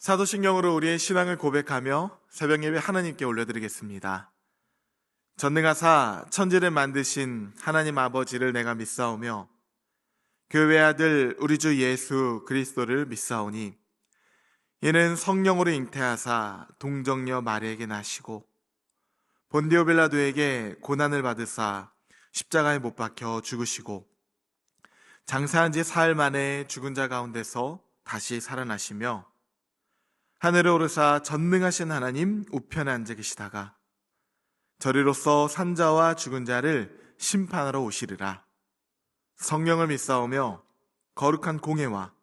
사도신경으로 우리의 신앙을 고백하며 새벽예배 하나님께 올려드리겠습니다. 전능하사 천지를 만드신 하나님 아버지를 내가 믿사오며 교회의 아들 우리 주 예수 그리스도를 믿사오니 이는 성령으로 잉태하사 동정녀 마리아에게 나시고 본디오 빌라도에게 고난을 받으사 십자가에 못 박혀 죽으시고 장사한 지 사흘 만에 죽은 자 가운데서 다시 살아나시며 하늘에 오르사 전능하신 하나님 우편에 앉아 계시다가 저리로서 산자와 죽은 자를 심판하러 오시리라. 성령을 믿사오며 거룩한 공회와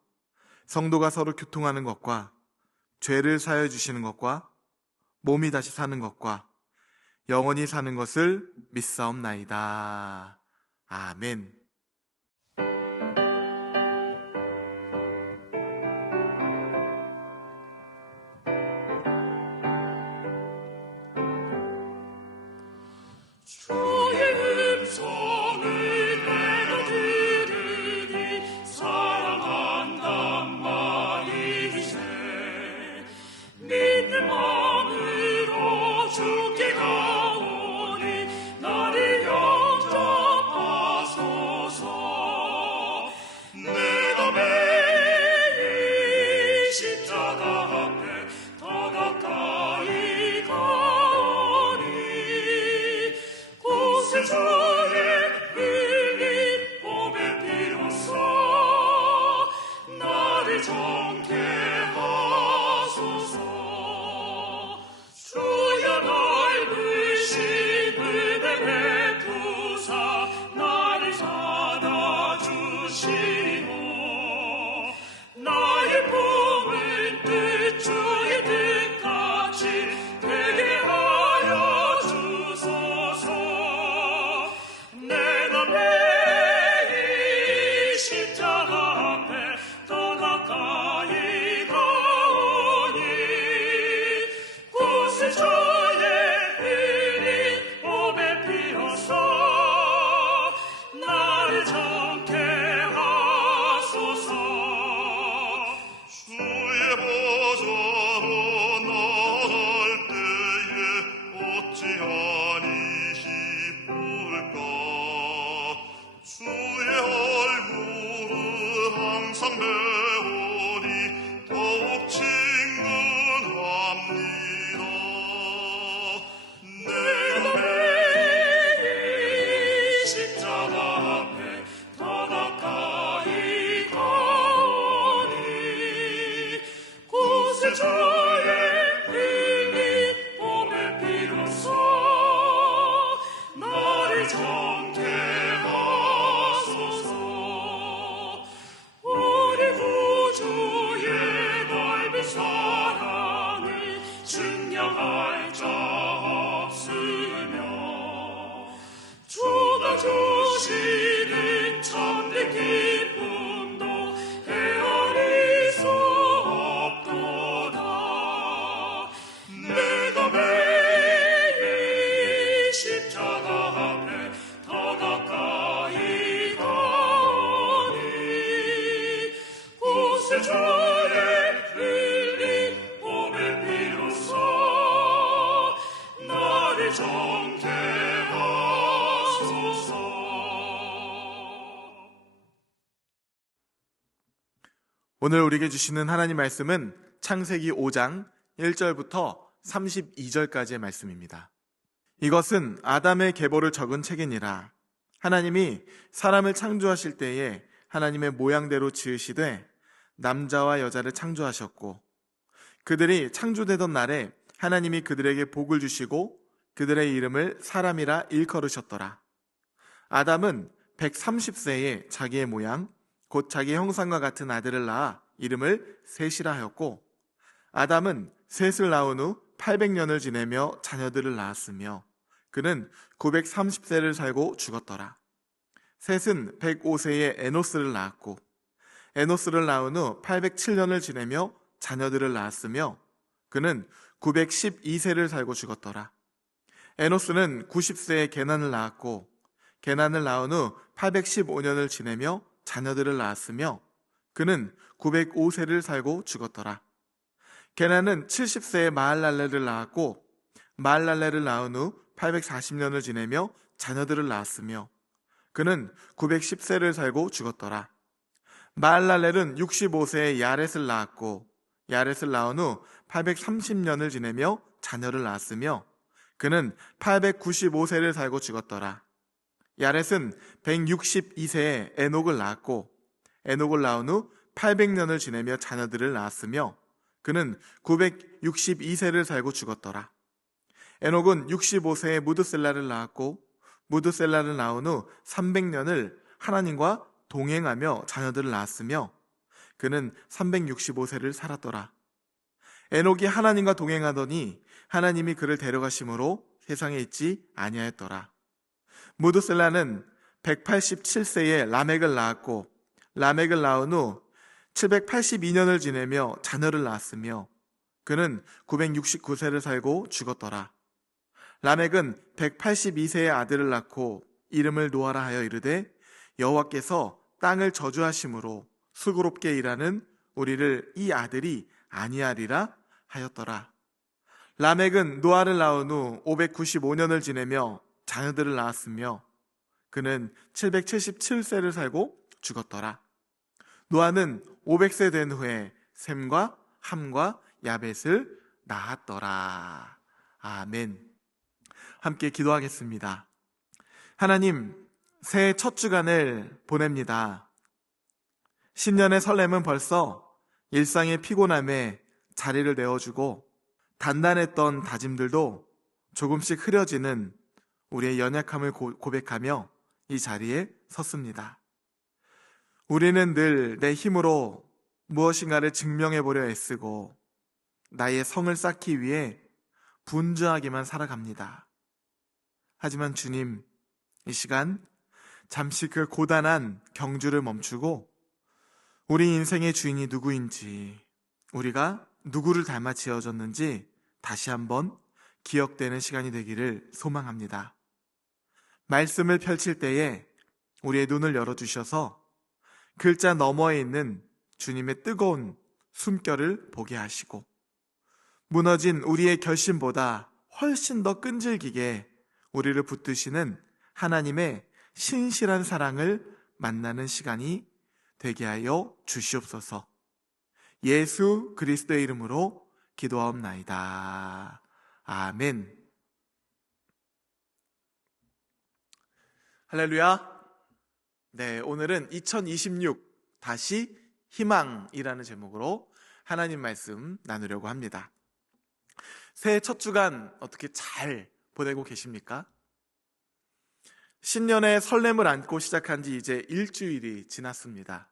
성도가 서로 교통하는 것과 죄를 사하여 주시는 것과 몸이 다시 사는 것과 영원히 사는 것을 믿사옵나이다. 아멘. 오늘 우리에게 주시는 하나님 말씀은 창세기 5장 1절부터 32절까지의 말씀입니다. 이것은 아담의 계보를 적은 책이니라. 하나님이 사람을 창조하실 때에 하나님의 모양대로 지으시되 남자와 여자를 창조하셨고 그들이 창조되던 날에 하나님이 그들에게 복을 주시고 그들의 이름을 사람이라 일컬으셨더라. 아담은 130세에 자기의 모양 곧 자기 형상과 같은 아들을 낳아 이름을 셋이라 하였고 아담은 셋을 낳은 후 800년을 지내며 자녀들을 낳았으며 그는 930세를 살고 죽었더라. 셋은 105세에 에노스를 낳았고 에노스를 낳은 후 807년을 지내며 자녀들을 낳았으며 그는 912세를 살고 죽었더라. 에노스는 90세에 게난을 낳았고 게난을 낳은 후 815년을 지내며 자녀들을 낳았으며 그는 905세를 살고 죽었더라. 게나는 70세에 마할랄레를 낳았고 마할랄레를 낳은 후 840년을 지내며 자녀들을 낳았으며 그는 910세를 살고 죽었더라. 마할랄렐은 65세에 야렛을 낳았고 야렛을 낳은 후 830년을 지내며 자녀를 낳았으며 그는 895세를 살고 죽었더라. 야렛은 162세에 에녹을 낳았고 에녹을 낳은 후 800년을 지내며 자녀들을 낳았으며 그는 962세를 살고 죽었더라. 에녹은 65세에 무드셀라를 낳았고 무드셀라를 낳은 후 300년을 하나님과 동행하며 자녀들을 낳았으며 그는 365세를 살았더라. 에녹이 하나님과 동행하더니 하나님이 그를 데려가심으로 세상에 있지 아니하였더라. 무드셀라는 187세에 라멕을 낳았고 라멕을 낳은 후 782년을 지내며 자녀를 낳았으며 그는 969세를 살고 죽었더라. 라멕은 182세의 아들을 낳고 이름을 노아라 하여 이르되 여호와께서 땅을 저주하심으로 수고롭게 일하는 우리를 이 아들이 아니하리라 하였더라. 라멕은 노아를 낳은 후 595년을 지내며 자녀들을 낳았으며 그는 777세를 살고 죽었더라. 노아는 500세 된 후에 셈과 함과 야벳을 낳았더라. 아멘. 함께 기도하겠습니다. 하나님, 새해 첫 주간을 보냅니다. 신년의 설렘은 벌써 일상의 피곤함에 자리를 내어주고 단단했던 다짐들도 조금씩 흐려지는 우리의 연약함을 고백하며 이 자리에 섰습니다. 우리는 늘 내 힘으로 무엇인가를 증명해보려 애쓰고 나의 성을 쌓기 위해 분주하게만 살아갑니다. 하지만 주님, 이 시간 잠시 그 고단한 경주를 멈추고 우리 인생의 주인이 누구인지, 우리가 누구를 닮아 지어졌는지 다시 한번 기억되는 시간이 되기를 소망합니다. 말씀을 펼칠 때에 우리의 눈을 열어주셔서 글자 너머에 있는 주님의 뜨거운 숨결을 보게 하시고 무너진 우리의 결심보다 훨씬 더 끈질기게 우리를 붙드시는 하나님의 신실한 사랑을 만나는 시간이 되게 하여 주시옵소서. 예수 그리스도의 이름으로 기도하옵나이다. 아멘. 할렐루야. 네, 오늘은 2026 다시 희망이라는 제목으로 하나님 말씀 나누려고 합니다. 새해 첫 주간 어떻게 잘 보내고 계십니까? 신년의 설렘을 안고 시작한 지 이제 일주일이 지났습니다.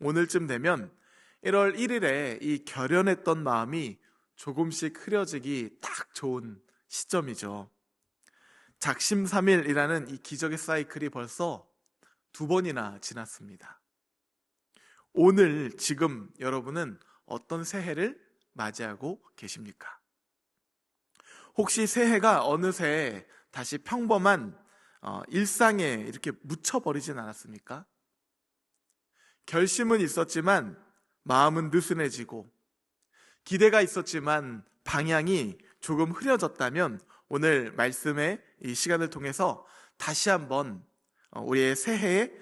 오늘쯤 되면 1월 1일에 이 결연했던 마음이 조금씩 흐려지기 딱 좋은 시점이죠. 작심삼일이라는 이 기적의 사이클이 벌써 2번이나 지났습니다. 오늘 지금 여러분은 어떤 새해를 맞이하고 계십니까? 혹시 새해가 어느새 다시 평범한 일상에 이렇게 묻혀버리진 않았습니까? 결심은 있었지만 마음은 느슨해지고 기대가 있었지만 방향이 조금 흐려졌다면 오늘 말씀의 이 시간을 통해서 다시 한번 우리의 새해의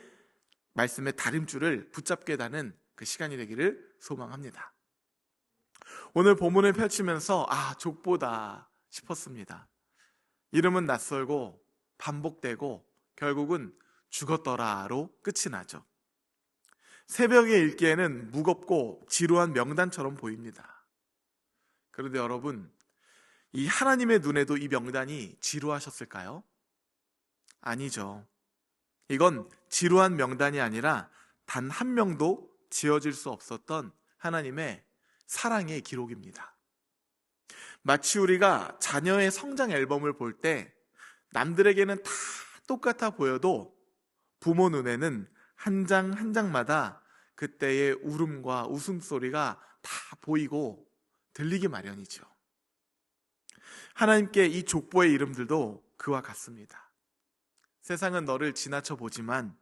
말씀의 다림줄을 붙잡게 되는 그 시간이 되기를 소망합니다. 오늘 본문을 펼치면서 족보다 싶었습니다. 이름은 낯설고 반복되고 결국은 죽었더라로 끝이 나죠. 새벽에 읽기에는 무겁고 지루한 명단처럼 보입니다. 그런데 여러분, 이 하나님의 눈에도 이 명단이 지루하셨을까요? 아니죠. 이건 지루한 명단이 아니라 단 한 명도 지어질 수 없었던 하나님의 사랑의 기록입니다. 마치 우리가 자녀의 성장 앨범을 볼 때 남들에게는 다 똑같아 보여도 부모 눈에는 한 장 한 장마다 그때의 울음과 웃음소리가 다 보이고 들리기 마련이죠. 하나님께 이 족보의 이름들도 그와 같습니다. 세상은 너를 지나쳐 보지만,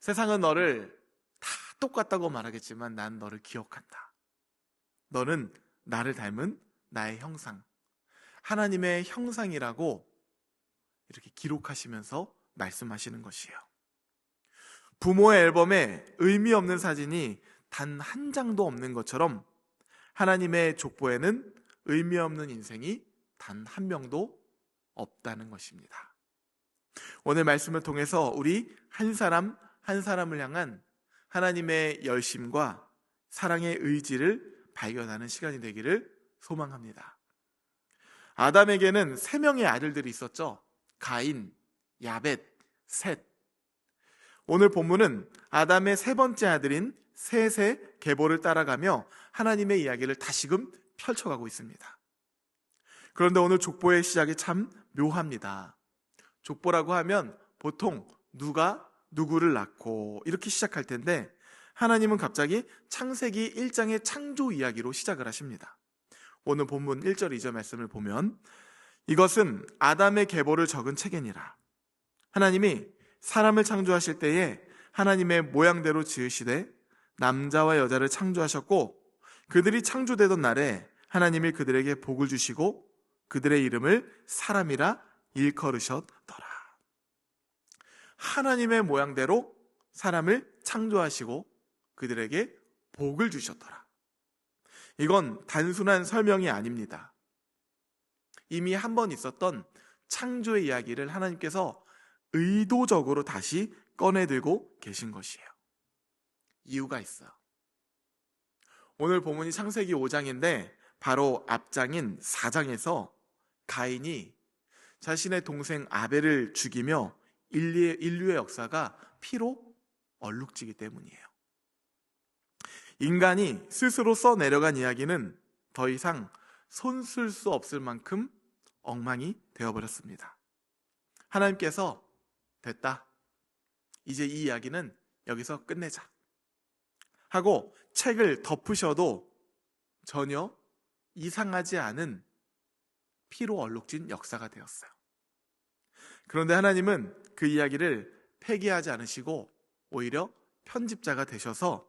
세상은 너를 다 똑같다고 말하겠지만 난 너를 기억한다. 너는 나를 닮은 나의 형상, 하나님의 형상이라고 이렇게 기록하시면서 말씀하시는 것이에요. 부모의 앨범에 의미 없는 사진이 단 한 장도 없는 것처럼 하나님의 족보에는 의미 없는 인생이 단 한 명도 없다는 것입니다. 오늘 말씀을 통해서 우리 한 사람 한 사람을 향한 하나님의 열심과 사랑의 의지를 발견하는 시간이 되기를 소망합니다. 아담에게는 3명의 아들들이 있었죠. 가인, 야벳, 셋. 오늘 본문은 아담의 3번째 아들인 셋의 계보를 따라가며 하나님의 이야기를 다시금 펼쳐가고 있습니다. 그런데 오늘 족보의 시작이 참 묘합니다. 족보라고 하면 보통 누가 누구를 낳고 이렇게 시작할 텐데 하나님은 갑자기 창세기 1장의 창조 이야기로 시작을 하십니다. 오늘 본문 1절 2절 말씀을 보면 이것은 아담의 계보를 적은 책이니라. 하나님이 사람을 창조하실 때에 하나님의 모양대로 지으시되 남자와 여자를 창조하셨고 그들이 창조되던 날에 하나님이 그들에게 복을 주시고 그들의 이름을 사람이라 일컬으셨더라. 하나님의 모양대로 사람을 창조하시고 그들에게 복을 주셨더라. 이건 단순한 설명이 아닙니다. 이미 한 번 있었던 창조의 이야기를 하나님께서 의도적으로 다시 꺼내들고 계신 것이에요. 이유가 있어요. 오늘 본문이 창세기 5장인데 바로 앞장인 4장에서 가인이 자신의 동생 아벨을 죽이며 인류의 역사가 피로 얼룩지기 때문이에요. 인간이 스스로 써내려간 이야기는 더 이상 손쓸 수 없을 만큼 엉망이 되어버렸습니다. 하나님께서 됐다. 이제 이 이야기는 여기서 끝내자. 하고 책을 덮으셔도 전혀 이상하지 않은 피로 얼룩진 역사가 되었어요. 그런데 하나님은 그 이야기를 폐기하지 않으시고 오히려 편집자가 되셔서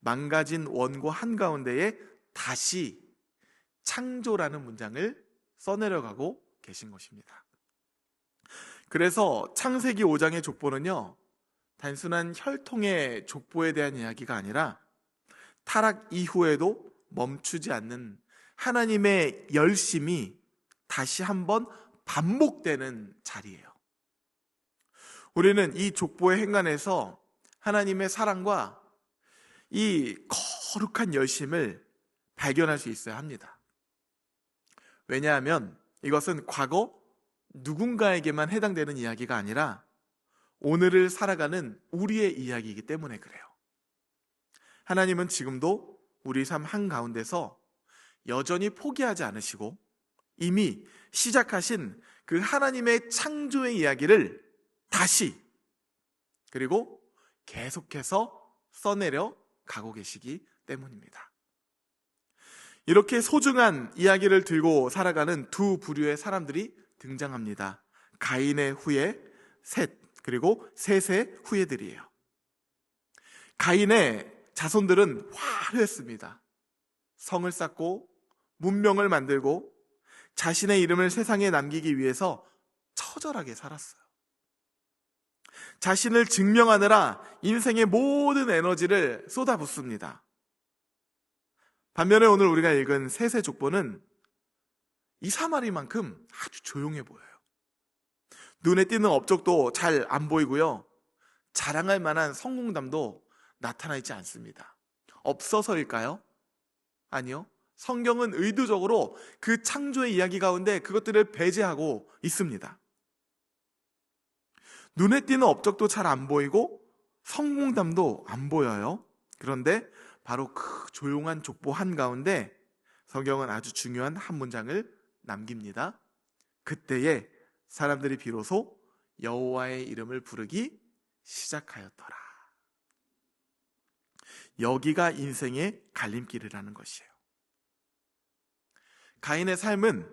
망가진 원고 한가운데에 다시 창조라는 문장을 써내려가고 계신 것입니다. 그래서 창세기 5장의 족보는요, 단순한 혈통의 족보에 대한 이야기가 아니라 타락 이후에도 멈추지 않는 하나님의 열심이 다시 한번 반복되는 자리예요. 우리는 이 족보의 행간에서 하나님의 사랑과 이 거룩한 열심을 발견할 수 있어야 합니다. 왜냐하면 이것은 과거 누군가에게만 해당되는 이야기가 아니라 오늘을 살아가는 우리의 이야기이기 때문에 그래요. 하나님은 지금도 우리 삶 한가운데서 여전히 포기하지 않으시고 이미 시작하신 그 하나님의 창조의 이야기를 다시 그리고 계속해서 써내려 가고 계시기 때문입니다. 이렇게 소중한 이야기를 들고 살아가는 두 부류의 사람들이 등장합니다. 가인의 후예 셋, 그리고 셋의 후예들이에요. 가인의 자손들은 화려했습니다. 성을 쌓고 문명을 만들고 자신의 이름을 세상에 남기기 위해서 처절하게 살았어요. 자신을 증명하느라 인생의 모든 에너지를 쏟아붓습니다. 반면에 오늘 우리가 읽은 셋의 족보는 이사마리만큼 아주 조용해 보여요. 눈에 띄는 업적도 잘 안 보이고요. 자랑할 만한 성공담도 나타나 있지 않습니다. 없어서일까요? 아니요. 성경은 의도적으로 그 창조의 이야기 가운데 그것들을 배제하고 있습니다. 눈에 띄는 업적도 잘 안 보이고 성공담도 안 보여요. 그런데 바로 그 조용한 족보 한가운데 성경은 아주 중요한 한 문장을 남깁니다. 그때에 사람들이 비로소 여호와의 이름을 부르기 시작하였더라. 여기가 인생의 갈림길이라는 것이에요. 가인의 삶은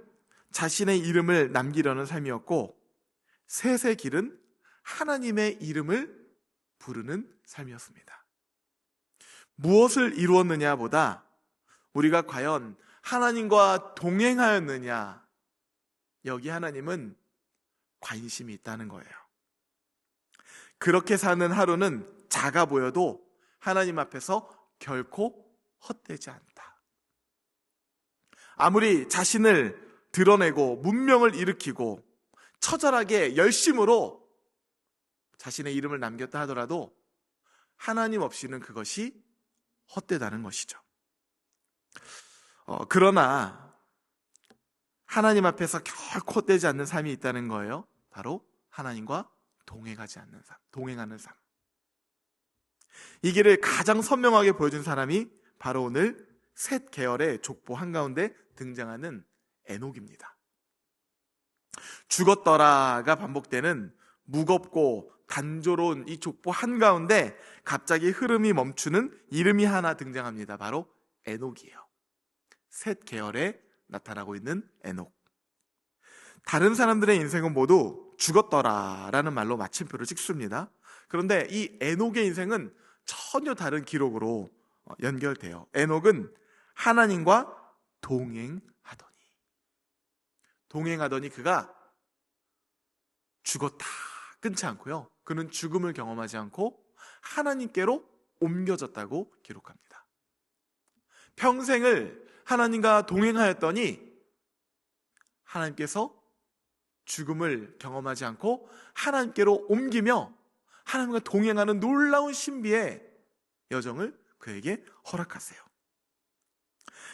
자신의 이름을 남기려는 삶이었고 셋의 길은 하나님의 이름을 부르는 삶이었습니다. 무엇을 이루었느냐보다 우리가 과연 하나님과 동행하였느냐? 여기 하나님은 관심이 있다는 거예요. 그렇게 사는 하루는 작아 보여도 하나님 앞에서 결코 헛되지 않다. 아무리 자신을 드러내고 문명을 일으키고 처절하게 열심으로 자신의 이름을 남겼다 하더라도 하나님 없이는 그것이 헛되다는 것이죠. 그러나 하나님 앞에서 결코 헛되지 않는 삶이 있다는 거예요. 바로 하나님과 동행하는 삶. 이 길을 가장 선명하게 보여준 사람이 바로 오늘 셋 계열의 족보 한가운데 등장하는 에녹입니다. 죽었더라가 반복되는 무겁고 단조로운 이 족보 한가운데 갑자기 흐름이 멈추는 이름이 하나 등장합니다. 바로 에녹이에요. 셋 계열에 나타나고 있는 에녹. 다른 사람들의 인생은 모두 죽었더라라는 말로 마침표를 찍습니다. 그런데 이 에녹의 인생은 전혀 다른 기록으로 연결돼요. 에녹은 하나님과 동행하더니 그가 죽었다 끊지 않고요. 그는 죽음을 경험하지 않고 하나님께로 옮겨졌다고 기록합니다. 평생을 하나님과 동행하였더니 하나님께서 죽음을 경험하지 않고 하나님께로 옮기며 하나님과 동행하는 놀라운 신비의 여정을 그에게 허락하세요.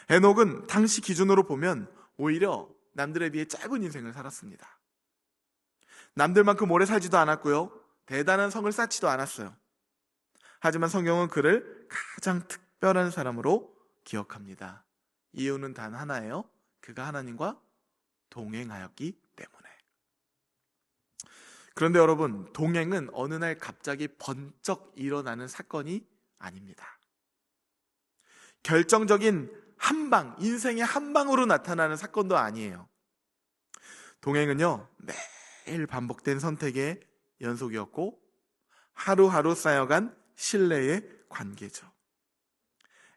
에녹은 당시 기준으로 보면 오히려 남들에 비해 짧은 인생을 살았습니다. 남들만큼 오래 살지도 않았고요. 대단한 성을 쌓지도 않았어요. 하지만 성경은 그를 가장 특별한 사람으로 기억합니다. 이유는 단 하나예요. 그가 하나님과 동행하였기 때문에. 그런데 여러분, 동행은 어느 날 갑자기 번쩍 일어나는 사건이 아닙니다. 결정적인 한방, 인생의 한방으로 나타나는 사건도 아니에요. 동행은요, 매일 반복된 선택의 연속이었고 하루하루 쌓여간 신뢰의 관계죠.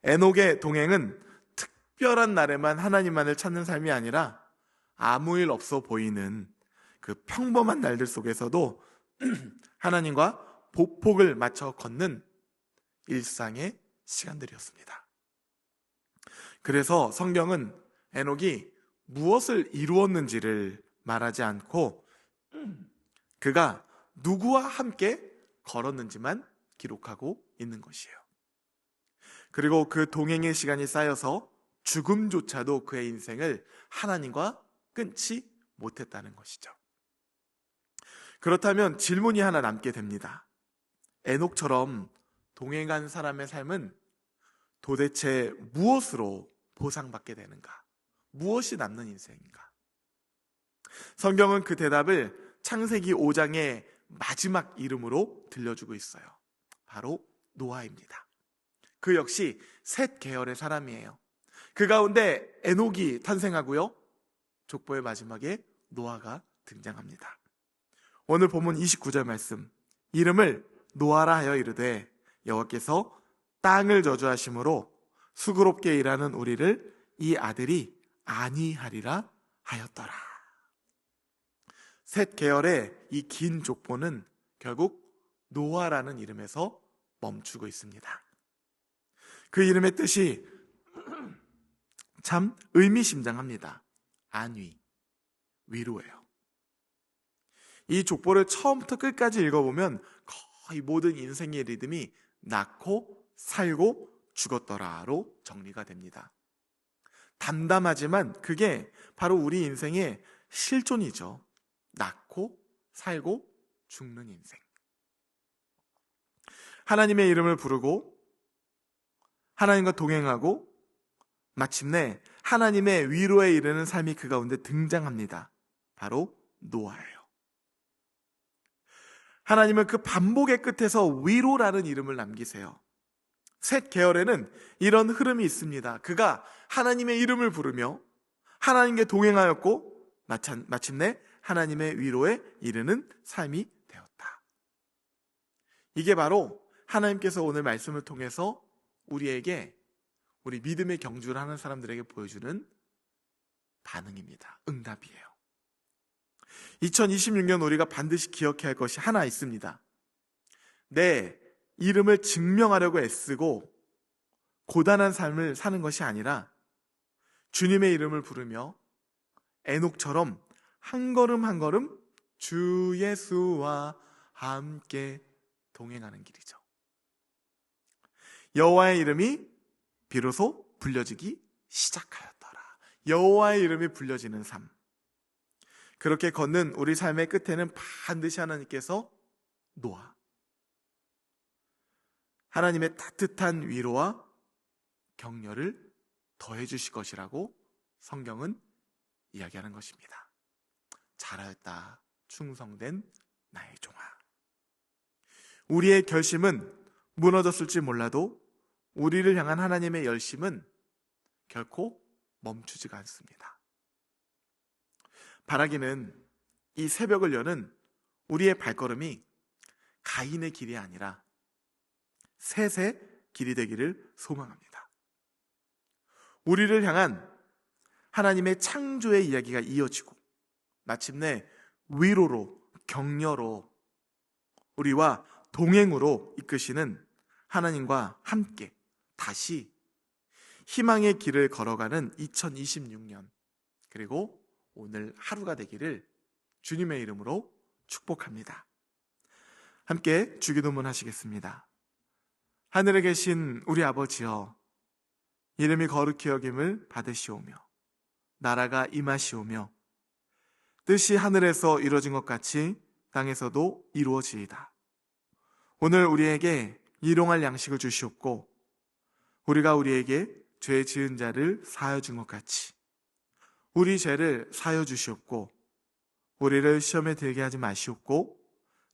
에녹의 동행은 특별한 날에만 하나님만을 찾는 삶이 아니라 아무 일 없어 보이는 그 평범한 날들 속에서도 하나님과 보폭을 맞춰 걷는 일상의 시간들이었습니다. 그래서 성경은 에녹이 무엇을 이루었는지를 말하지 않고 그가 누구와 함께 걸었는지만 기록하고 있는 것이에요. 그리고 그 동행의 시간이 쌓여서 죽음조차도 그의 인생을 하나님과 끊지 못했다는 것이죠. 그렇다면 질문이 하나 남게 됩니다. 에녹처럼 동행한 사람의 삶은 도대체 무엇으로 보상받게 되는가? 무엇이 남는 인생인가? 성경은 그 대답을 창세기 5장의 마지막 이름으로 들려주고 있어요. 바로 노아입니다. 그 역시 셋 계열의 사람이에요. 그 가운데 에녹이 탄생하고요. 족보의 마지막에 노아가 등장합니다. 오늘 본문 29절 말씀. 이름을 노아라 하여 이르되 여호와께서 땅을 저주하심으로 수고롭게 일하는 우리를 이 아들이 안위하리라 하였더라. 셋 계열의 이 긴 족보는 결국 노아라는 이름에서 멈추고 있습니다. 그 이름의 뜻이 참 의미심장합니다. 안위, 위로예요. 이 족보를 처음부터 끝까지 읽어보면 거의 모든 인생의 리듬이 낳고 살고 죽었더라로 정리가 됩니다. 담담하지만 그게 바로 우리 인생의 실존이죠. 낳고 살고 죽는 인생. 하나님의 이름을 부르고 하나님과 동행하고 마침내 하나님의 위로에 이르는 삶이 그 가운데 등장합니다. 바로 노아예요. 하나님은 그 반복의 끝에서 위로라는 이름을 남기세요. 셋 계열에는 이런 흐름이 있습니다. 그가 하나님의 이름을 부르며 하나님께 동행하였고 마침내 하나님의 위로에 이르는 삶이 되었다. 이게 바로 하나님께서 오늘 말씀을 통해서 우리에게 우리 믿음의 경주를 하는 사람들에게 보여주는 반응입니다. 응답이에요. 2026년 우리가 반드시 기억해야 할 것이 하나 있습니다. 내 이름을 증명하려고 애쓰고 고단한 삶을 사는 것이 아니라 주님의 이름을 부르며 에녹처럼 한 걸음 한 걸음 주 예수와 함께 동행하는 길이죠. 여호와의 이름이 비로소 불려지기 시작하였더라. 여호와의 이름이 불려지는 삶. 그렇게 걷는 우리 삶의 끝에는 반드시 하나님께서 하나님의 따뜻한 위로와 격려를 더해 주실 것이라고 성경은 이야기하는 것입니다. 잘하였다, 충성된 나의 종아. 우리의 결심은 무너졌을지 몰라도 우리를 향한 하나님의 열심은 결코 멈추지가 않습니다. 바라기는 이 새벽을 여는 우리의 발걸음이 가인의 길이 아니라 셋의 길이 되기를 소망합니다. 우리를 향한 하나님의 창조의 이야기가 이어지고 마침내 위로로, 격려로, 우리와 동행으로 이끄시는 하나님과 함께 다시 희망의 길을 걸어가는 2026년, 그리고 오늘 하루가 되기를 주님의 이름으로 축복합니다. 함께 주기도문 하시겠습니다. 하늘에 계신 우리 아버지여, 이름이 거룩히 여김을 받으시오며 나라가 임하시오며 뜻이 하늘에서 이루어진 것 같이 땅에서도 이루어지이다. 오늘 우리에게 일용할 양식을 주시옵고 우리가 우리에게 죄 지은 자를 사하여 준 것 같이 우리 죄를 사하여 주시옵고 우리를 시험에 들게 하지 마시옵고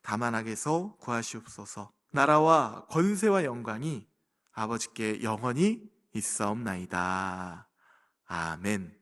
다만 악에서 구하시옵소서. 나라와 권세와 영광이 아버지께 영원히 있사옵나이다. 아멘.